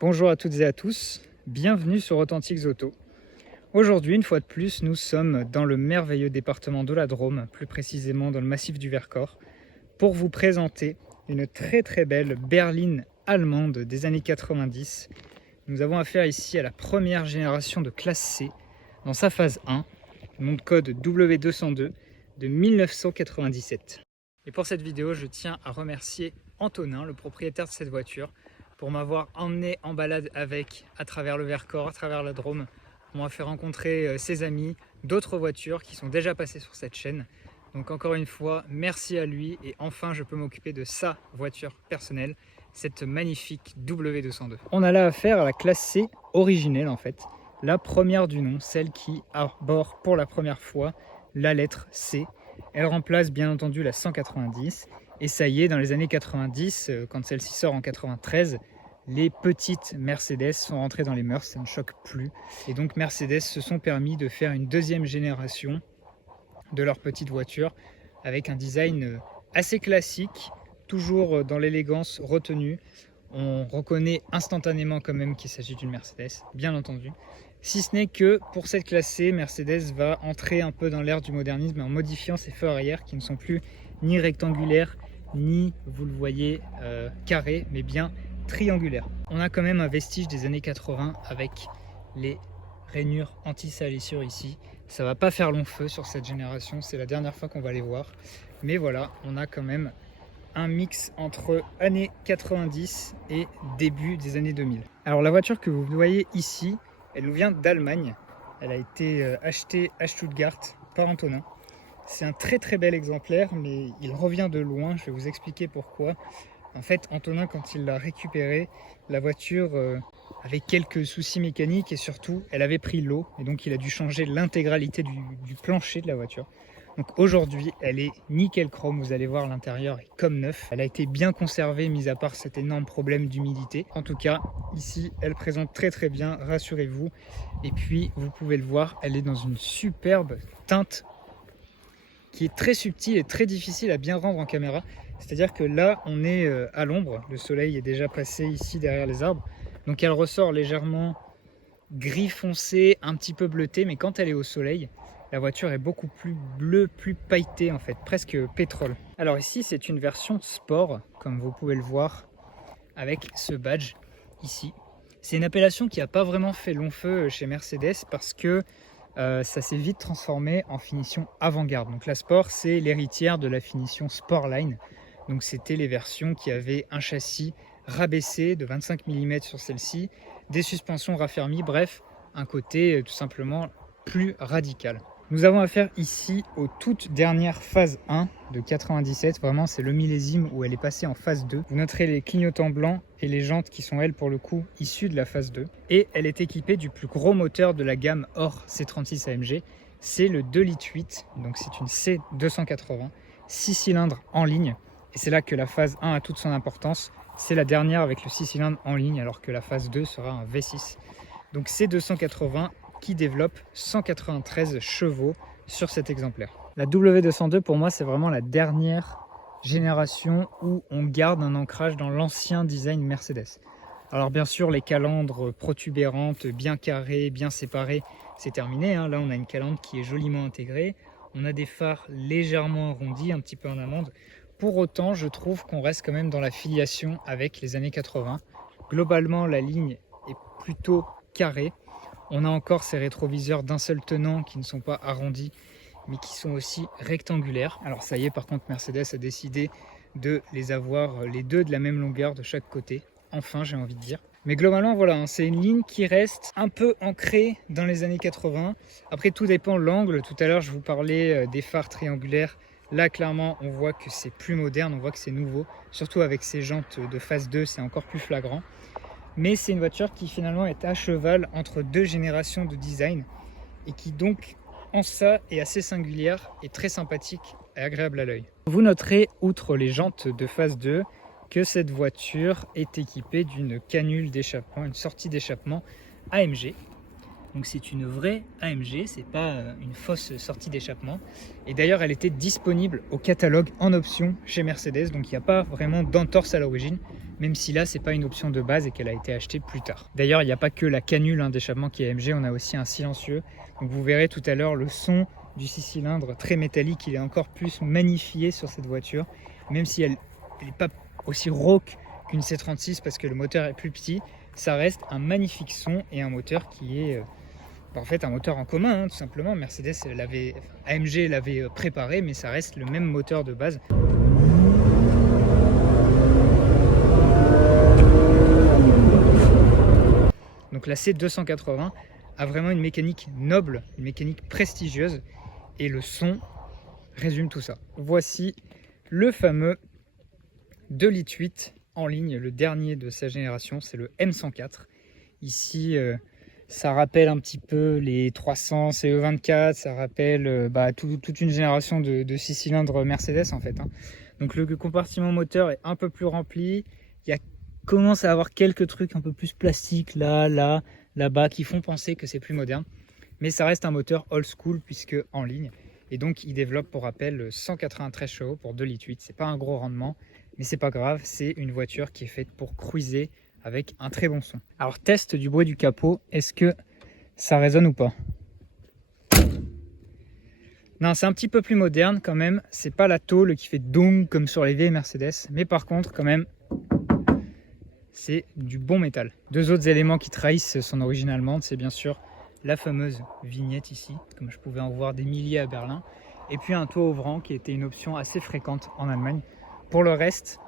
Bonjour à toutes et à tous, bienvenue sur Authentiques Auto. Aujourd'hui, une fois de plus, nous sommes dans le merveilleux département de la Drôme, plus précisément dans le massif du Vercors, pour vous présenter une très belle berline allemande des années 90. Nous avons affaire ici à la première génération de classe C, dans sa phase 1, nom de code W202 de 1997. Et pour cette vidéo, je tiens à remercier Antonin, le propriétaire de cette voiture, pour m'avoir emmené en balade avec à travers le Vercors, à travers la Drôme. On m'a fait rencontrer ses amis, d'autres voitures qui sont déjà passées sur cette chaîne. Donc encore une fois, merci à lui et enfin je peux m'occuper de sa voiture personnelle, cette magnifique W202. On a là affaire à la classe C originelle en fait, la première du nom, celle qui arbore pour la première fois la lettre C. Elle remplace bien entendu la 190 et ça y est, dans les années 90, quand celle-ci sort en 93, les petites Mercedes sont rentrées dans les mœurs, ça ne choque plus. Et donc Mercedes se sont permis de faire une deuxième génération de leur petite voiture avec un design assez classique, toujours dans l'élégance retenue. On reconnaît instantanément quand même qu'il s'agit d'une Mercedes, bien entendu. Si ce n'est que pour cette classe C, Mercedes va entrer un peu dans l'ère du modernisme en modifiant ses feux arrière qui ne sont plus ni rectangulaires, ni, vous le voyez, carrés, mais bien triangulaires. On a quand même un vestige des années 80 avec les rainures anti-salissure ici. Ça va pas faire long feu sur cette génération, c'est la dernière fois qu'on va les voir. Mais voilà, on a quand même un mix entre années 90 et début des années 2000. Alors la voiture que vous voyez ici, elle nous vient d'Allemagne. Elle a été achetée à Stuttgart par Antonin. C'est un très bel exemplaire, mais il revient de loin. Je vais vous expliquer pourquoi. En fait, Antonin, quand il l'a récupérée, la voiture avait quelques soucis mécaniques et surtout, elle avait pris l'eau. Et donc, il a dû changer l'intégralité du plancher de la voiture. Donc aujourd'hui, elle est nickel chrome, vous allez voir, l'intérieur est comme neuf. Elle a été bien conservée, mis à part cet énorme problème d'humidité. En tout cas, ici, elle présente très bien, rassurez-vous. Et puis, vous pouvez le voir, elle est dans une superbe teinte qui est très subtile et très difficile à bien rendre en caméra. C'est-à-dire que là, on est à l'ombre, le soleil est déjà passé ici derrière les arbres. Donc elle ressort légèrement gris foncé, un petit peu bleuté, mais quand elle est au soleil, la voiture est beaucoup plus bleue, plus pailletée en fait, presque pétrole. Alors ici, c'est une version sport, comme vous pouvez le voir, avec ce badge ici. C'est une appellation qui n'a pas vraiment fait long feu chez Mercedes parce que ça s'est vite transformé en finition avant-garde. Donc la sport, c'est l'héritière de la finition Sportline. Donc c'était les versions qui avaient un châssis rabaissé de 25 mm sur celle-ci, des suspensions raffermies, bref, un côté tout simplement plus radical. Nous avons affaire ici aux toutes dernières phases 1 de 97, vraiment c'est le millésime où elle est passée en phase 2. Vous noterez les clignotants blancs et les jantes qui sont elles pour le coup issues de la phase 2. Et elle est équipée du plus gros moteur de la gamme hors C36 AMG, c'est le 2,8 litres, donc c'est une C280, 6 cylindres en ligne. Et c'est là que la phase 1 a toute son importance, c'est la dernière avec le 6 cylindres en ligne alors que la phase 2 sera un V6. Donc C280 qui développe 193 chevaux sur cet exemplaire. La W202 pour moi c'est vraiment la dernière génération où on garde un ancrage dans l'ancien design Mercedes. Alors bien sûr les calandres protubérantes, bien carrées, bien séparées, c'est terminé. Hein. Là on a une calandre qui est joliment intégrée. On a des phares légèrement arrondis, un petit peu en amande. Pour autant je trouve qu'on reste quand même dans la filiation avec les années 80. Globalement la ligne est plutôt carrée. On a encore ces rétroviseurs d'un seul tenant qui ne sont pas arrondis mais qui sont aussi rectangulaires. Alors ça y est, par contre Mercedes a décidé de les avoir les deux de la même longueur de chaque côté. Enfin, j'ai envie de dire. Mais globalement voilà, hein, c'est une ligne qui reste un peu ancrée dans les années 80. Après tout dépend de l'angle. Tout à l'heure je vous parlais des phares triangulaires. Là clairement on voit que c'est plus moderne, on voit que c'est nouveau. Surtout avec ces jantes de phase 2, c'est encore plus flagrant. Mais c'est une voiture qui finalement est à cheval entre deux générations de design et qui donc en ça est assez singulière et très sympathique et agréable à l'œil. Vous noterez, outre les jantes de phase 2, que cette voiture est équipée d'une canule d'échappement, une sortie d'échappement AMG. Donc c'est une vraie AMG, c'est pas une fausse sortie d'échappement. Et d'ailleurs elle était disponible au catalogue en option chez Mercedes, donc il n'y a pas vraiment d'entorse à l'origine, même si là c'est pas une option de base et qu'elle a été achetée plus tard. D'ailleurs il n'y a pas que la canule d'échappement qui est AMG, on a aussi un silencieux. Donc vous verrez tout à l'heure le son du 6 cylindres très métallique, il est encore plus magnifié sur cette voiture, même si elle n'est pas aussi rauque qu'une C36 parce que le moteur est plus petit, ça reste un magnifique son et un moteur qui est en fait un moteur en commun, tout simplement. Mercedes AMG l'avait préparé, mais ça reste le même moteur de base. Donc la C280 a vraiment une mécanique noble, une mécanique prestigieuse, et le son résume tout ça. Voici le fameux 2,8 litres en ligne, le dernier de sa génération, c'est le M104. Ici, ça rappelle un petit peu les 300 CE24, ça rappelle toute une génération de 6 cylindres Mercedes en fait. Donc le compartiment moteur est un peu plus rempli, il commence à avoir quelques trucs un peu plus plastiques là-bas qui font penser que c'est plus moderne. Mais ça reste un moteur old school puisque en ligne. Et donc il développe pour rappel 193 chevaux pour 2,8 litres. C'est pas un gros rendement, mais c'est pas grave, c'est une voiture qui est faite pour cruiser avec un très bon son. Alors test du bruit du capot, est-ce que ça résonne ou pas? Non, c'est un petit peu plus moderne quand même, c'est pas la tôle qui fait dong comme sur les vieilles Mercedes, mais par contre quand même, c'est du bon métal. Deux autres éléments qui trahissent son origine allemande, c'est bien sûr la fameuse vignette ici, comme je pouvais en voir des milliers à Berlin, et puis un toit ouvrant qui était une option assez fréquente en Allemagne. Pour le reste,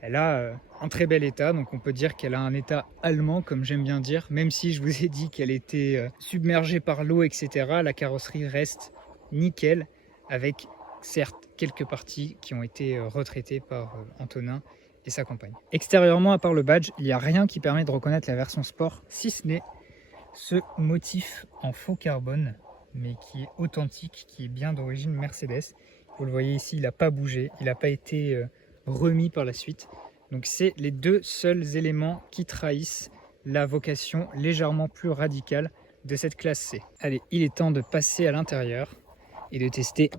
elle a un très bel état, donc on peut dire qu'elle a un état allemand, comme j'aime bien dire, même si je vous ai dit qu'elle était submergée par l'eau, etc. La carrosserie reste nickel, avec certes quelques parties qui ont été retraitées par Antonin et sa compagne. Extérieurement, à part le badge, il n'y a rien qui permet de reconnaître la version sport, si ce n'est ce motif en faux carbone, mais qui est authentique, qui est bien d'origine Mercedes. Vous le voyez ici, il n'a pas bougé, il n'a pas été remis par la suite. Donc c'est les deux seuls éléments qui trahissent la vocation légèrement plus radicale de cette classe C. Allez, il est temps de passer à l'intérieur et de tester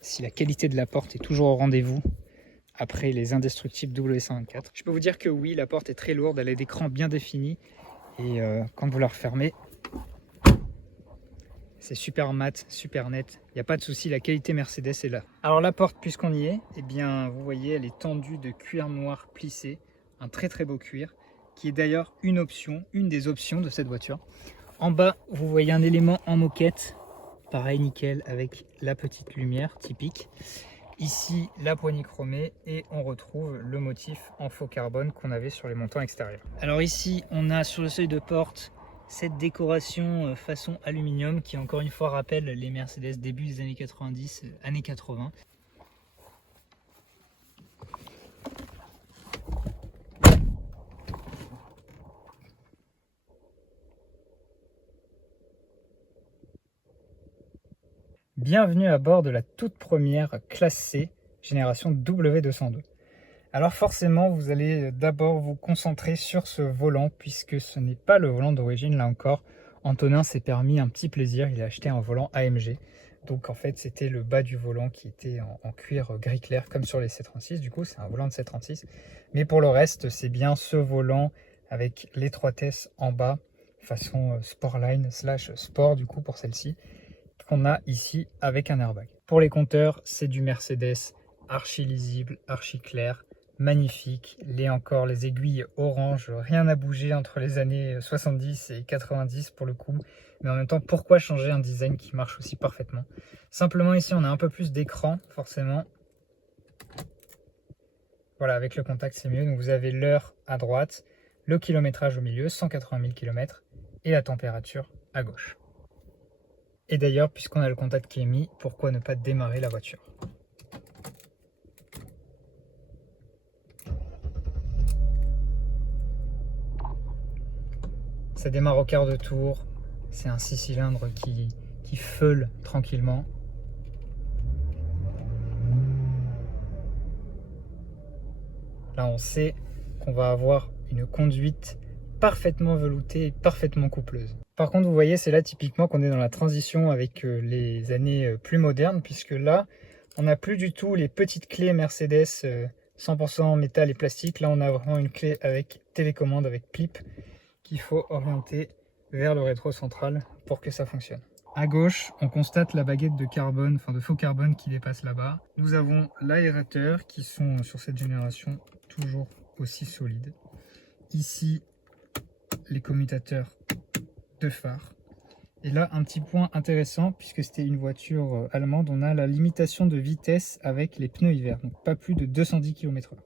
si la qualité de la porte est toujours au rendez-vous après les indestructibles W124. Je peux vous dire que oui, la porte est très lourde, elle a des crans bien définis et quand vous la refermez, c'est super mat, super net, il n'y a pas de souci, la qualité Mercedes est là. Alors la porte, puisqu'on y est, eh bien vous voyez, elle est tendue de cuir noir plissé, un très très beau cuir, qui est d'ailleurs une des options de cette voiture. En bas, vous voyez un élément en moquette, pareil nickel avec la petite lumière typique. Ici, la poignée chromée et on retrouve le motif en faux carbone qu'on avait sur les montants extérieurs. Alors ici, on a sur le seuil de porte cette décoration façon aluminium qui encore une fois rappelle les Mercedes début des années 90, années 80. Bienvenue à bord de la toute première classe C, génération W202. Alors forcément, vous allez d'abord vous concentrer sur ce volant, puisque ce n'est pas le volant d'origine, là encore. Antonin s'est permis un petit plaisir, il a acheté un volant AMG. Donc en fait, c'était le bas du volant qui était en cuir gris clair, comme sur les C36. Du coup, c'est un volant de C36. Mais pour le reste, c'est bien ce volant avec l'étroitesse en bas, façon Sportline / Sport, du coup, pour celle-ci, qu'on a ici avec un airbag. Pour les compteurs, c'est du Mercedes archi lisible, archi clair, magnifique. Les aiguilles orange, rien n'a bougé entre les années 70 et 90 pour le coup. Mais en même temps, pourquoi changer un design qui marche aussi parfaitement? Simplement ici, on a un peu plus d'écran, forcément. Voilà, avec le contact, c'est mieux. Donc vous avez l'heure à droite, le kilométrage au milieu, 180 000 km, et la température à gauche. Et d'ailleurs, puisqu'on a le contact qui est mis, pourquoi ne pas démarrer la voiture? Ça démarre au quart de tour, c'est un 6 cylindres qui feule tranquillement. Là on sait qu'on va avoir une conduite parfaitement veloutée et parfaitement coupleuse. Par contre, vous voyez, c'est là typiquement qu'on est dans la transition avec les années plus modernes, puisque là, on n'a plus du tout les petites clés Mercedes 100% métal et plastique. Là, on a vraiment une clé avec télécommande, avec clip, qu'il faut orienter vers le rétro central pour que ça fonctionne. À gauche, on constate la baguette de carbone, enfin de faux carbone qui dépasse là-bas. Nous avons l'aérateur qui sont sur cette génération toujours aussi solides. Ici, les commutateurs de phare. Et là, un petit point intéressant, puisque c'était une voiture allemande, on a la limitation de vitesse avec les pneus hiver, donc pas plus de 210 km/h.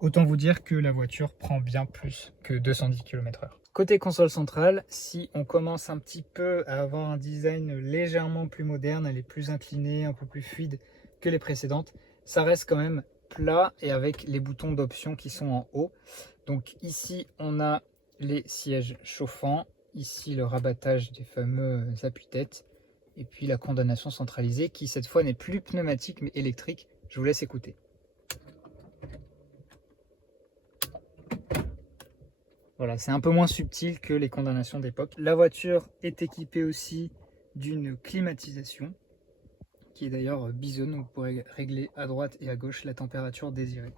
Autant vous dire que la voiture prend bien plus que 210 km/h. Côté console centrale, si on commence un petit peu à avoir un design légèrement plus moderne, elle est plus inclinée, un peu plus fluide que les précédentes, ça reste quand même plat et avec les boutons d'option qui sont en haut. Donc ici, on a les sièges chauffants, ici le rabattage des fameux appuis-têtes, et puis la condamnation centralisée qui cette fois n'est plus pneumatique mais électrique. Je vous laisse écouter. Voilà, c'est un peu moins subtil que les condamnations d'époque. La voiture est équipée aussi d'une climatisation, qui est d'ailleurs bisonne, vous pourrez régler à droite et à gauche la température désirée.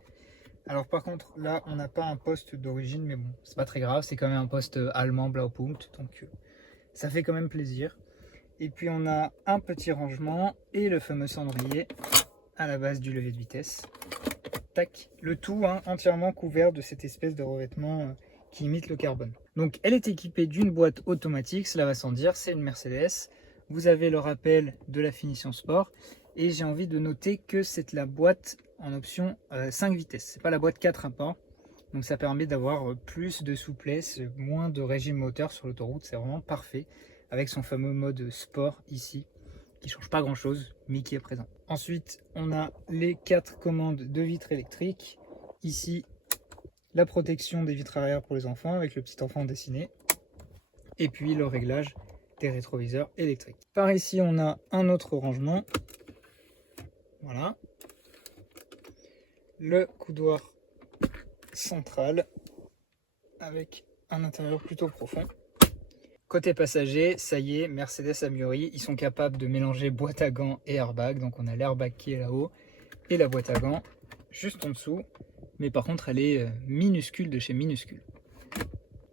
Alors par contre, là, on n'a pas un poste d'origine, mais bon, c'est pas très grave, c'est quand même un poste allemand Blaupunkt, donc ça fait quand même plaisir. Et puis on a un petit rangement et le fameux cendrier à la base du levier de vitesse. Tac, le tout entièrement couvert de cette espèce de revêtement qui imite le carbone. Donc elle est équipée d'une boîte automatique, cela va sans dire, c'est une Mercedes. Vous avez le rappel de la finition sport et j'ai envie de noter que c'est la boîte en option 5 vitesses, c'est pas la boîte 4 rapports. Donc ça permet d'avoir plus de souplesse, moins de régime moteur sur l'autoroute, c'est vraiment parfait avec son fameux mode sport ici qui change pas grand chose mais qui est présent. Ensuite on a les 4 commandes de vitres électriques, ici la protection des vitres arrière pour les enfants avec le petit enfant dessiné et puis le réglage des rétroviseurs électriques. Par ici on a un autre rangement, voilà, le coudoir central avec un intérieur plutôt profond. Côté passager, ça y est, Mercedes a mûri, ils sont capables de mélanger boîte à gants et airbag, donc on a l'airbag qui est là-haut et la boîte à gants juste en dessous, mais par contre elle est minuscule de chez minuscule.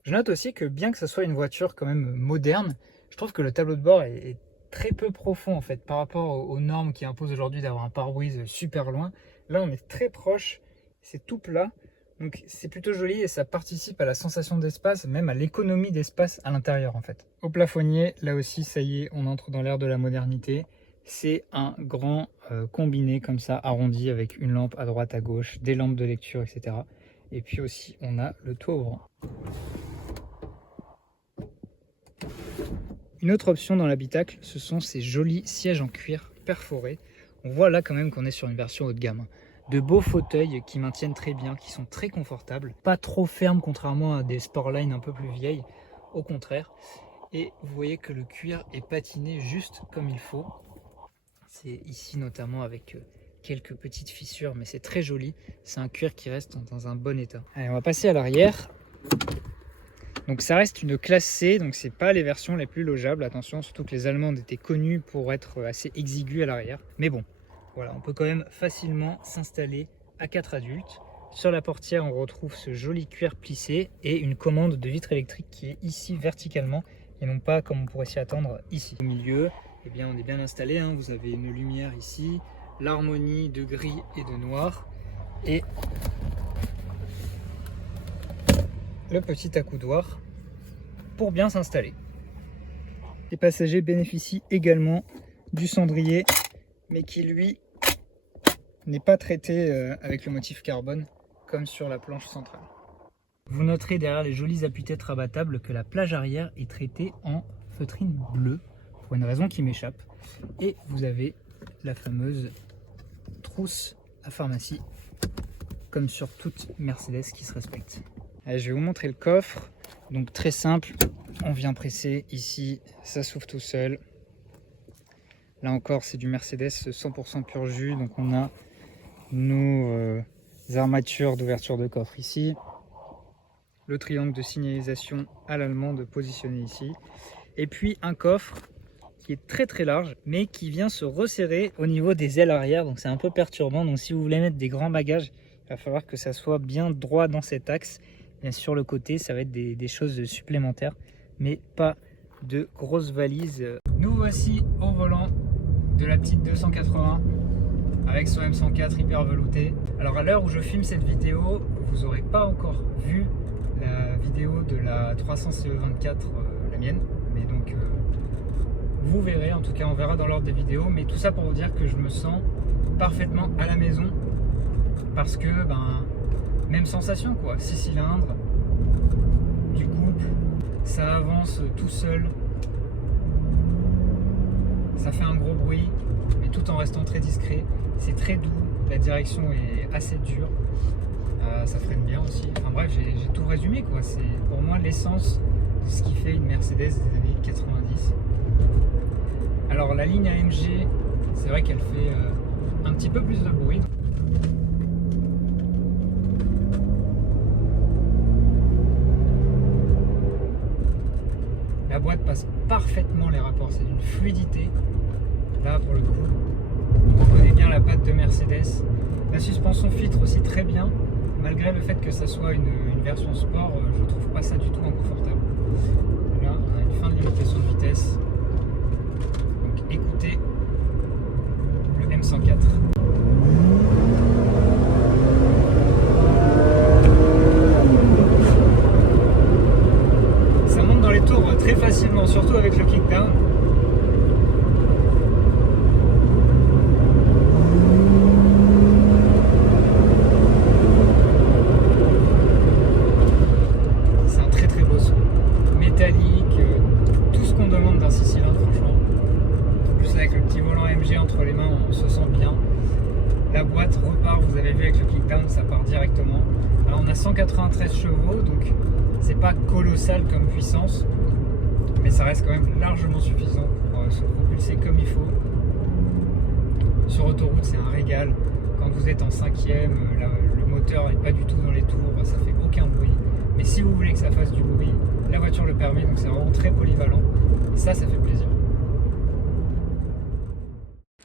Je note aussi que bien que ce soit une voiture quand même moderne, je trouve que le tableau de bord est très peu profond en fait par rapport aux normes qui imposent aujourd'hui d'avoir un pare-brise super loin. Là on est très proche, c'est tout plat, donc c'est plutôt joli et ça participe à la sensation d'espace, même à l'économie d'espace à l'intérieur en fait. Au plafonnier, là aussi ça y est, on entre dans l'ère de la modernité. C'est un grand combiné comme ça, arrondi avec une lampe à droite, à gauche, des lampes de lecture, etc. Et puis aussi on a le toit ouvrant. Une autre option dans l'habitacle, ce sont ces jolis sièges en cuir perforés. On voit là quand même qu'on est sur une version haut de gamme. De beaux fauteuils qui maintiennent très bien, qui sont très confortables, pas trop fermes contrairement à des Sportline un peu plus vieilles, au contraire. Et vous voyez que le cuir est patiné juste comme il faut. C'est ici notamment avec quelques petites fissures, mais c'est très joli. C'est un cuir qui reste dans un bon état. Allez, on va passer à l'arrière. Donc ça reste une classe C, donc c'est pas les versions les plus logeables, attention, surtout que les Allemandes étaient connues pour être assez exiguës à l'arrière. Mais bon, voilà, on peut quand même facilement s'installer à 4 adultes. Sur la portière, on retrouve ce joli cuir plissé et une commande de vitre électrique qui est ici verticalement et non pas comme on pourrait s'y attendre ici. Au milieu, eh bien, on est bien installé, vous avez une lumière ici, l'harmonie de gris et de noir et le petit accoudoir pour bien s'installer. Les passagers bénéficient également du cendrier, mais qui lui n'est pas traité avec le motif carbone comme sur la planche centrale. Vous noterez derrière les jolis appuis-têtes rabattables que la plage arrière est traitée en feutrine bleue pour une raison qui m'échappe. Et vous avez la fameuse trousse à pharmacie comme sur toute Mercedes qui se respecte. Allez, je vais vous montrer le coffre. Donc très simple, on vient presser ici, ça s'ouvre tout seul. Là encore, c'est du Mercedes 100% pur jus. Donc on a nos armatures d'ouverture de coffre ici. le triangle de signalisation à l'allemande positionné ici. Et puis un coffre qui est très large, mais qui vient se resserrer au niveau des ailes arrière. Donc c'est un peu perturbant. Donc si vous voulez mettre des grands bagages, il va falloir que ça soit bien droit dans cet axe. Bien sur le côté, ça va être des choses supplémentaires, mais pas de grosses valises. Nous voici au volant de la petite 280 avec son M104 hyper velouté. Alors à l'heure où je filme cette vidéo, vous n'aurez pas encore vu la vidéo de la 300 CE24, la mienne, mais donc vous verrez, en tout cas on verra dans l'ordre des vidéos, mais tout ça pour vous dire que je me sens parfaitement à la maison parce que même sensation quoi, 6 cylindres, du couple, ça avance tout seul, ça fait un gros bruit mais tout en restant très discret, c'est très doux, la direction est assez dure, ça freine bien aussi, enfin bref j'ai tout résumé quoi, c'est pour moi l'essence de ce qui fait une Mercedes des années 90. Alors la ligne AMG, c'est vrai qu'elle fait un petit peu plus de bruit. La boîte passe parfaitement les rapports, c'est d'une fluidité. Là pour le coup, on reconnaît bien la patte de Mercedes. La suspension filtre aussi très bien, malgré le fait que ça soit une version sport, je trouve pas ça du tout inconfortable. Là on a une fin de limitation de vitesse. Donc écoutez le M104. Ça monte dans les tours très facilement, surtout avec le kickdown. C'est un très beau son. Métallique, tout ce qu'on demande d'un 6 cylindres franchement. En plus avec le petit volant AMG entre les mains, on se sent bien. La boîte repart, vous avez vu avec le kickdown, ça part directement. Alors on a 193 chevaux, donc c'est pas colossal comme puissance, mais ça reste quand même largement suffisant pour se propulser comme il faut. Sur autoroute, c'est un régal. Quand vous êtes en 5e, le moteur n'est pas du tout dans les tours, ça fait aucun bruit. Mais si vous voulez que ça fasse du bruit, la voiture le permet, donc c'est vraiment très polyvalent. Et ça fait plaisir.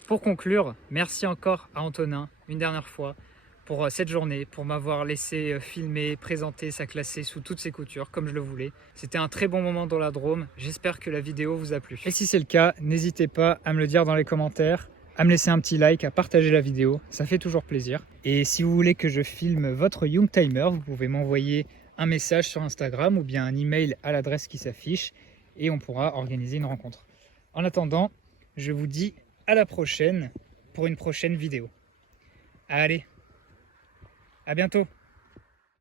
Pour conclure, merci encore à Antonin, une dernière fois, pour cette journée, pour m'avoir laissé filmer, présenter sa classe C sous toutes ses coutures, comme je le voulais. C'était un très bon moment dans la Drôme, j'espère que la vidéo vous a plu. Et si c'est le cas, n'hésitez pas à me le dire dans les commentaires, à me laisser un petit like, à partager la vidéo, ça fait toujours plaisir. Et si vous voulez que je filme votre Youngtimer, vous pouvez m'envoyer un message sur Instagram ou bien un email à l'adresse qui s'affiche et on pourra organiser une rencontre. En attendant, je vous dis à la prochaine pour une prochaine vidéo. Allez, à bientôt!